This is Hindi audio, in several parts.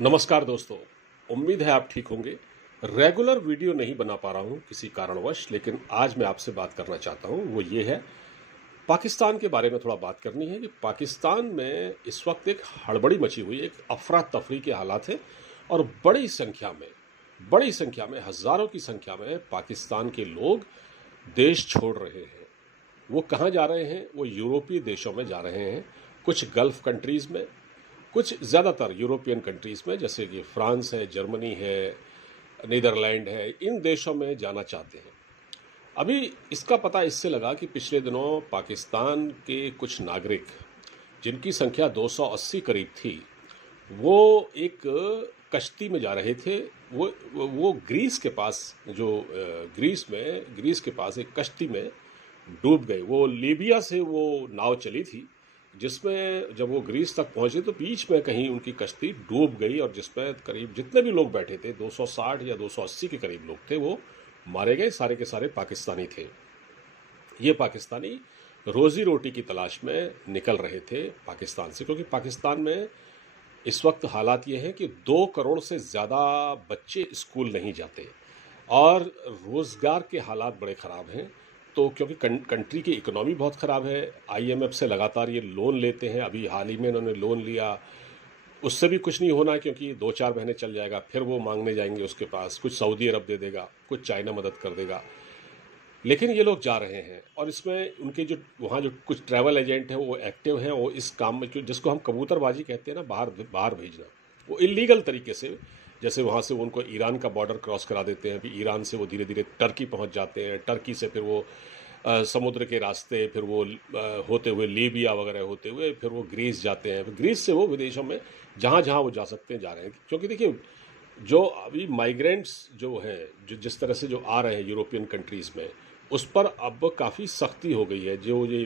नमस्कार दोस्तों। उम्मीद है आप ठीक होंगे। रेगुलर वीडियो नहीं बना पा रहा हूं किसी कारणवश, लेकिन आज मैं आपसे बात करना चाहता हूं। वो ये है, पाकिस्तान के बारे में थोड़ा बात करनी है कि पाकिस्तान में इस वक्त एक हड़बड़ी मची हुई है, एक अफरा तफरी के हालात हैं और बड़ी संख्या में हजारों की संख्या में पाकिस्तान के लोग देश छोड़ रहे हैं। वो कहाँ जा रहे हैं? वो यूरोपीय देशों में जा रहे हैं, कुछ गल्फ कंट्रीज में, कुछ ज़्यादातर यूरोपियन कंट्रीज़ में, जैसे कि फ्रांस है, जर्मनी है, नीदरलैंड है, इन देशों में जाना चाहते हैं। अभी इसका पता इससे लगा कि पिछले दिनों पाकिस्तान के कुछ नागरिक, जिनकी संख्या 280 करीब थी, वो एक कश्ती में जा रहे थे। वो ग्रीस के पास, ग्रीस के पास एक कश्ती में डूब गए। वो लीबिया से वो नाव चली थी, जिसमें जब वो ग्रीस तक पहुंचे तो बीच में कहीं उनकी कश्ती डूब गई और जिसमें करीब जितने भी लोग बैठे थे, 260 या 280 के करीब लोग थे, वो मारे गए। सारे के सारे पाकिस्तानी थे। ये पाकिस्तानी रोजी रोटी की तलाश में निकल रहे थे पाकिस्तान से, क्योंकि पाकिस्तान में इस वक्त हालात ये हैं कि 2 करोड़ से ज़्यादा बच्चे स्कूल नहीं जाते और रोज़गार के हालात बड़े ख़राब हैं। तो क्योंकि कंट्री की इकोनॉमी बहुत ख़राब है, आईएमएफ से लगातार ये लोन लेते हैं। अभी हाल ही में इन्होंने लोन लिया, उससे भी कुछ नहीं होना, क्योंकि 2-4 महीने चल जाएगा, फिर वो मांगने जाएंगे उसके पास। कुछ सऊदी अरब दे देगा, कुछ चाइना मदद कर देगा, लेकिन ये लोग जा रहे हैं। और इसमें उनके जो वहाँ जो कुछ ट्रैवल एजेंट हैं वो एक्टिव हैं। वो इस काम में, जिसको हम कबूतरबाजी कहते हैं ना, बाहर भेजना, वो इलीगल तरीके से, जैसे वहाँ से उनको ईरान का बॉर्डर क्रॉस करा देते हैं, फिर ईरान से वो धीरे धीरे टर्की पहुँच जाते हैं, टर्की से फिर वो समुद्र के रास्ते, फिर वो होते हुए लीबिया वगैरह होते हुए फिर वो ग्रीस जाते हैं। फिर ग्रीस से वो विदेशों में जहाँ जहाँ वो जा सकते हैं जा रहे हैं। क्योंकि देखिए, जो अभी माइग्रेंट्स जो हैं, जो जिस तरह से जो आ रहे हैं यूरोपियन कंट्रीज़ में, उस पर अब काफ़ी सख्ती हो गई है। जो ये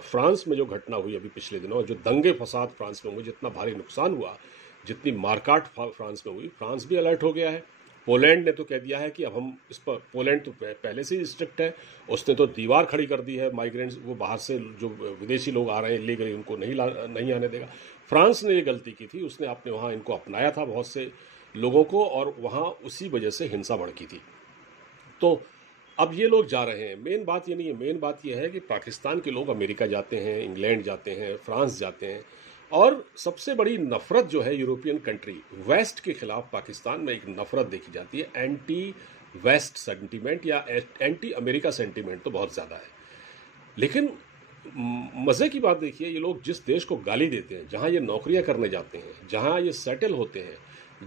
फ्रांस में जो घटना हुई अभी पिछले दिनों, जो दंगे फसाद फ्रांस में हुए, जितना भारी नुकसान हुआ, जितनी मारकाट फ्रांस में हुई, फ्रांस भी अलर्ट हो गया है। पोलैंड ने तो कह दिया है कि अब हम इस पर, पोलैंड तो पहले से ही स्ट्रिक्ट है, उसने तो दीवार खड़ी कर दी है। माइग्रेंट्स, वो बाहर से जो विदेशी लोग आ रहे हैं इलीगली, उनको नहीं आने देगा। फ्रांस ने ये गलती की थी, उसने आपने वहाँ इनको अपनाया था बहुत से लोगों को, और वहाँ उसी वजह से हिंसा भड़की थी। तो अब ये लोग जा रहे हैं। मेन बात ये नहीं है, मेन बात ये है कि पाकिस्तान के लोग अमेरिका जाते हैं, इंग्लैंड जाते हैं, फ्रांस जाते हैं। और सबसे बड़ी नफरत जो है यूरोपियन कंट्री वेस्ट के खिलाफ पाकिस्तान में एक नफरत देखी जाती है। एंटी वेस्ट सेंटीमेंट या एंटी अमेरिका सेंटीमेंट तो बहुत ज़्यादा है। लेकिन मज़े की बात देखिए, ये लोग जिस देश को गाली देते हैं, जहाँ ये नौकरियाँ करने जाते हैं, जहाँ ये सेटल होते हैं,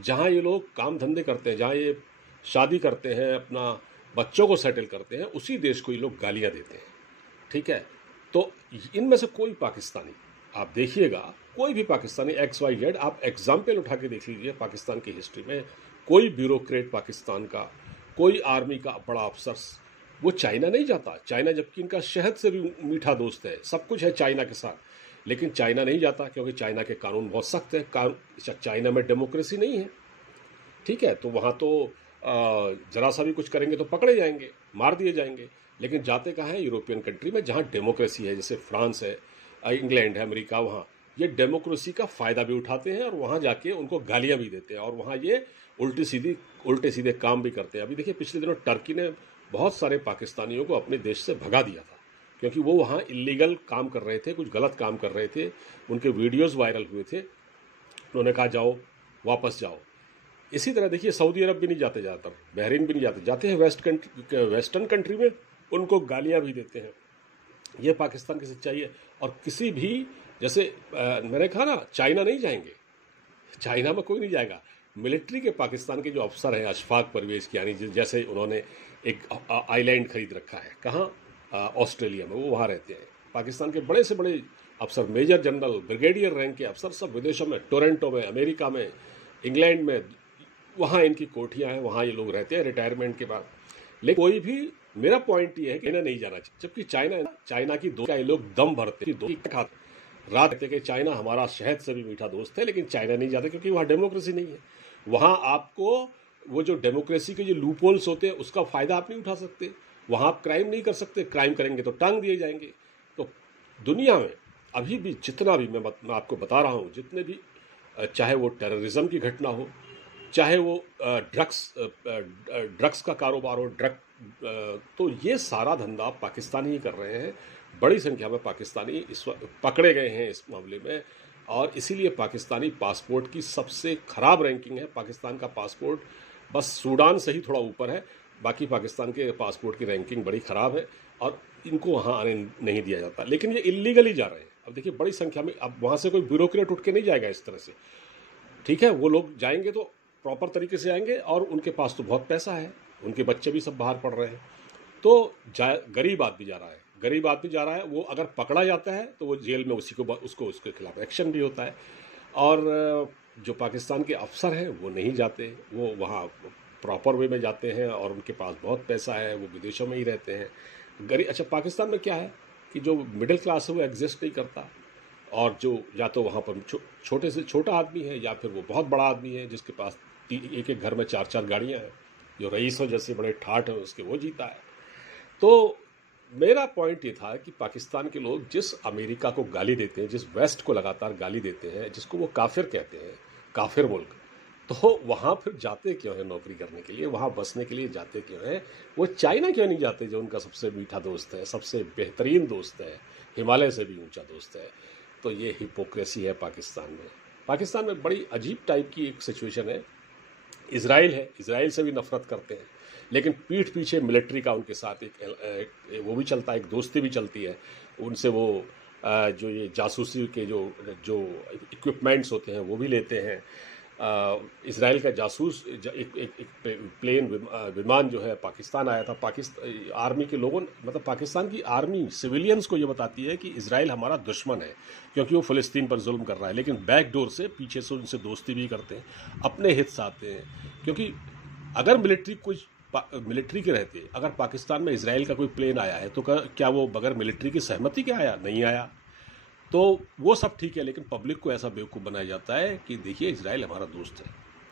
जहाँ ये लोग काम धंधे करते हैं, जहाँ ये शादी करते हैं, अपना बच्चों को सेटल करते हैं, उसी देश को ये लोग गालियाँ देते हैं। ठीक है, तो इनमें से कोई पाकिस्तानी, आप देखिएगा, कोई भी पाकिस्तानी XYZ, आप एग्जाम्पल उठा के देख लीजिए पाकिस्तान की हिस्ट्री में, कोई ब्यूरोक्रेट पाकिस्तान का, कोई आर्मी का बड़ा अफसर, वो चाइना नहीं जाता। चाइना, जबकि इनका शहद से भी मीठा दोस्त है, सब कुछ है चाइना के साथ, लेकिन चाइना नहीं जाता, क्योंकि चाइना के कानून बहुत सख्त है। चाइना में डेमोक्रेसी नहीं है। ठीक है, तो वहाँ तो ज़रा सा भी कुछ करेंगे तो पकड़े जाएंगे, मार दिए जाएंगे। लेकिन जाते कहाँ हैं? यूरोपियन कंट्री में, जहाँ डेमोक्रेसी है, जैसे फ्रांस है, इंग्लैंड है, अमेरिका, वहाँ ये डेमोक्रेसी का फ़ायदा भी उठाते हैं और वहाँ जाके उनको गालियाँ भी देते हैं, और वहाँ ये उल्टे सीधे काम भी करते हैं। अभी देखिए, पिछले दिनों टर्की ने बहुत सारे पाकिस्तानियों को अपने देश से भगा दिया था, क्योंकि वो वहाँ इलीगल काम कर रहे थे, कुछ गलत काम कर रहे थे, उनके वीडियोज़ वायरल हुए थे। उन्होंने कहा जाओ, वापस जाओ। इसी तरह देखिए, सऊदी अरब भी नहीं जाते, ज़्यादातर बहरीन भी नहीं जाते हैं वेस्टर्न कंट्री में, उनको गालियाँ भी देते हैं। ये पाकिस्तान की सच्चाई है। और किसी भी, जैसे मैंने कहा ना, चाइना नहीं जाएंगे, चाइना में कोई नहीं जाएगा। मिलिट्री के पाकिस्तान के जो अफसर हैं, अशफाक परवेज़ कियानी, जैसे उन्होंने एक आइलैंड खरीद रखा है, कहाँ? ऑस्ट्रेलिया में, वो वहाँ रहते हैं। पाकिस्तान के बड़े से बड़े अफसर, मेजर जनरल, ब्रिगेडियर रैंक के अफसर, सब विदेशों में, टोरंटो में, अमेरिका में, इंग्लैंड में, वहाँ इनकी कोठियाँ हैं, वहाँ ये लोग रहते हैं रिटायरमेंट के बाद। लेकिन कोई भी, मेरा पॉइंट ये है कि इन्हें नहीं जाना चाहिए। जबकि चाइना की दो का ये लोग दम भरते, दो खाते रात कहते कि चाइना हमारा शहद से भी मीठा दोस्त है, लेकिन चाइना नहीं जाते, क्योंकि वहाँ डेमोक्रेसी नहीं है। वहाँ आपको वो जो डेमोक्रेसी के जो लूपहोल्स होते हैं, उसका फ़ायदा आप नहीं उठा सकते। वहाँ आप क्राइम नहीं कर सकते, क्राइम करेंगे तो टांग दिए जाएंगे। तो दुनिया में अभी भी जितना भी मैं आपको बता रहा हूँ, जितने भी चाहे वो टेररिज्म की घटना हो, चाहे वो ड्रग्स का कारोबार हो, तो ये सारा धंधा पाकिस्तानी ही कर रहे हैं। बड़ी संख्या में पाकिस्तानी इस वक्त पकड़े गए हैं इस मामले में, और इसीलिए पाकिस्तानी पासपोर्ट की सबसे ख़राब रैंकिंग है। पाकिस्तान का पासपोर्ट बस सूडान से ही थोड़ा ऊपर है, बाकी पाकिस्तान के पासपोर्ट की रैंकिंग बड़ी ख़राब है और इनको वहाँ आने नहीं दिया जाता। लेकिन ये इलीगली जा रहे हैं। अब देखिए बड़ी संख्या में, अब वहाँ से कोई ब्यूरोक्रेट उठ के नहीं जाएगा इस तरह से, ठीक है। वो लोग जाएंगे तो प्रॉपर तरीके से आएंगे, और उनके पास तो बहुत पैसा है, उनके बच्चे भी सब बाहर पढ़ रहे हैं, तो गरीब आदमी जा रहा है, गरीब आदमी जा रहा है। वो अगर पकड़ा जाता है तो वो जेल में उसके खिलाफ एक्शन भी होता है। और जो पाकिस्तान के अफसर हैं वो नहीं जाते, वो वहाँ प्रॉपर वे में जाते हैं और उनके पास बहुत पैसा है, वो विदेशों में ही रहते हैं। अच्छा, पाकिस्तान में क्या है कि जो मिडिल क्लास है वो एग्जिस्ट नहीं करता, और जो या तो वहाँ पर छोटे से छोटा आदमी है या फिर वो बहुत बड़ा आदमी है जिसके पास एक एक घर में 4-4 गाड़ियाँ हैं, जो रईसों जैसे बड़े ठाठ हैं उसके, वो जीता है। तो मेरा पॉइंट ये था कि पाकिस्तान के लोग जिस अमेरिका को गाली देते हैं, जिस वेस्ट को लगातार गाली देते हैं, जिसको वो काफिर कहते हैं, काफिर मुल्क, तो वहाँ फिर जाते क्यों हैं नौकरी करने के लिए, वहाँ बसने के लिए जाते क्यों हैं? वो चाइना क्यों नहीं जाते जो उनका सबसे मीठा दोस्त है, सबसे बेहतरीन दोस्त है, हिमालय से भी ऊंचा दोस्त है? तो ये हिपोक्रेसी है पाकिस्तान में। पाकिस्तान में बड़ी अजीब टाइप की एक सिचुएशन है। इजराइल है, इजराइल से भी नफरत करते हैं, लेकिन पीठ पीछे मिलिट्री का उनके साथ एक वो भी चलता है, एक दोस्ती भी चलती है उनसे। वो जो ये जासूसी के जो इक्विपमेंट्स होते हैं वो भी लेते हैं। इजराइल का जासूस एक प्लेन विमान जो है पाकिस्तान आया था। पाकिस्तान आर्मी के लोगों, मतलब पाकिस्तान की आर्मी सिविलियंस को ये बताती है कि इजराइल हमारा दुश्मन है क्योंकि वो फ़लस्तीन पर जुल्म कर रहा है, लेकिन बैक डोर से पीछे से उनसे दोस्ती भी करते हैं, अपने हित चाहते हैं। क्योंकि अगर मिलिट्री के रहते, अगर पाकिस्तान में इजराइल का कोई प्लेन आया है तो क्या वो बगैर मिलिट्री की सहमति के आया? नहीं आया। तो वो सब ठीक है, लेकिन पब्लिक को ऐसा बेवकूफ़ बनाया जाता है कि देखिए इजराइल हमारा दोस्त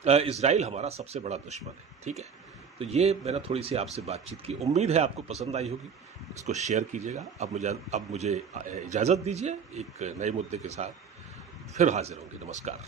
है, इजराइल हमारा सबसे बड़ा दुश्मन है, ठीक है। तो ये मैंने थोड़ी सी आपसे बातचीत की, उम्मीद है आपको पसंद आई होगी। इसको शेयर कीजिएगा। अब मुझे इजाज़त दीजिए, एक नए मुद्दे के साथ फिर हाजिर होंगे। नमस्कार।